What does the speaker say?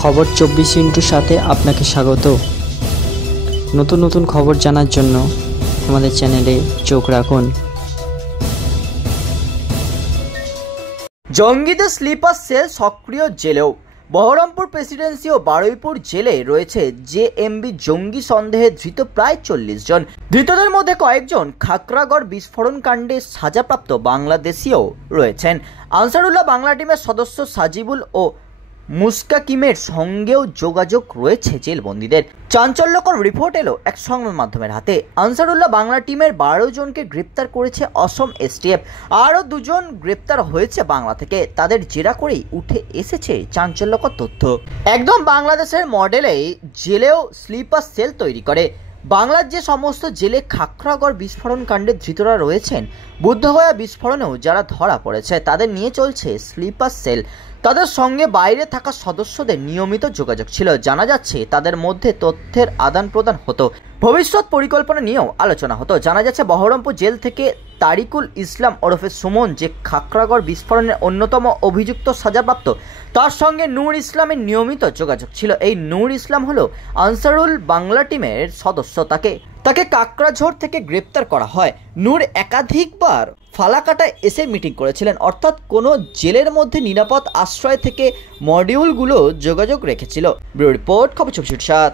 খবর 24 সাথে আপনাকে স্বাগত। নতুন নতুন খবর জানার জন্য আমাদের চ্যানেলে চোখ রাখুন। জঙ্গিদের স্লিপার সেল সক্রিয় জেলেও। বহরমপুর প্রেসিডেন্সি ও বারুইপুর জেলে রয়েছে জেএমবি জঙ্গি সন্দেহে ধৃত প্রায় 40 জন। ধৃতদের মধ্যে কয়েকজন খাকড়াগড় বিস্ফোরণ কাণ্ডে সাজাপ্রাপ্ত বাংলাদেশিও রয়েছেন। আনসারুল্লাহ বাংলা টিমের সদস্য সাজিবুল ও মুস্তাকিমের সঙ্গেও যোগাযোগ রয়েছে জেলবন্দীদের। চাঞ্চল্যকর রিপোর্ট এলো এক সংবাদ মাধ্যমের হাতে। আনসারুল্লাহ বাংলা টিমের 12 জনকে গ্রেপ্তার করেছে অসম এসটিএফ। আরও 2 জন গ্রেপ্তার হয়েছে বাংলা থেকে। তাদের জেরা করেই উঠে এসেছে চাঞ্চল্যকর তথ্য। একদম বাংলাদেশের মডেলে জেলেও স্লিপার সেল তৈরি করে। বাংলার যে সমস্ত জেলে খাকড়াগড় বিস্ফোরণ কাণ্ডে ধৃতরা রয়েছেন, বুদ্ধগয়া বিস্ফোরণেও যারা ধরা পড়েছে, তাদের নিয়ে চলছে স্লিপার সেল। তাদের সঙ্গে বাইরে থাকা সদস্যদের নিয়মিত যোগাযোগ ছিল। জানা যাচ্ছে তাদের মধ্যে তথ্যের আদান প্রদান হতো, ভবিষ্যৎ পরিকল্পনা নিয়েও আলোচনা হতো। জানা যাচ্ছে বহরমপুর জেল থেকে তারিকুল ইসলাম ওরফে সুমন, যে খাকড়াগড় বিস্ফোরণের অন্যতম অভিযুক্ত সাজাপ্রাপ্ত, তার সঙ্গে নূর ইসলামের নিয়মিত যোগাযোগ ছিল। এই নূর ইসলাম হলো আনসারুল বাংলা টিমের সদস্য। তাকে কাকড়াঝোড় থেকে গ্রেপ্তার করা হয়। নূর একাধিকবার ফালাকাটায় এসে মিটিং করেছিলেন, অর্থাৎ কোনো জেলের মধ্যে নিরাপদ আশ্রয় থেকে মডিউলগুলো যোগাযোগ রেখেছিল। ব্যুরো রিপোর্ট, খবর 24/7।